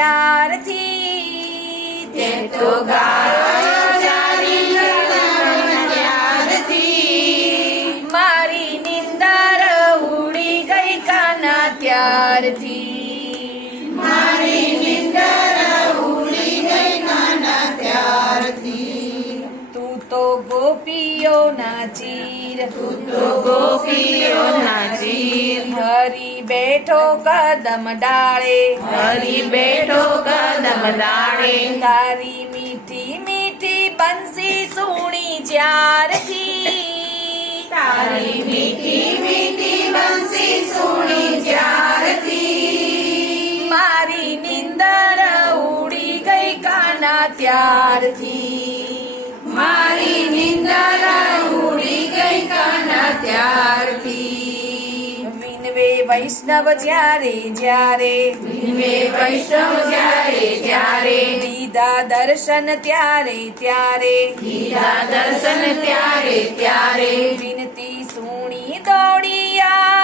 ત્યારથી તે તો ગાયો ચારી ત્યારથી મારી નિંદર ઉડી ગઈ કાના ત્યારથી મારી નિંદર ઉડી ગઈ કાના ત્યારથી તું તો ગોપીઓના ચીર તું તો ગોપીઓના ચીર હરી બેઠો કદમ ડાળે હરી બેઠો કદમ ડાળે તારી મીઠી મીઠી બંસી સુણી જ્યારથી તારી મીઠી મીઠી બંસી સુણી ત્યારથી મારી નિંદર ઉડી ગઈ કાના ત્યારથી મારી નિંદર ઉડી ગઈ કાના ત્યારથી વિનવે વૈષ્ણવ જ્યારે જ્યારે મે વૈષ્ણવ જ્યારે જ્યારે દીદા દર્શન ત્યારે ત્યારે દીધા દર્શન ત્યારે ત્યારે વિનતી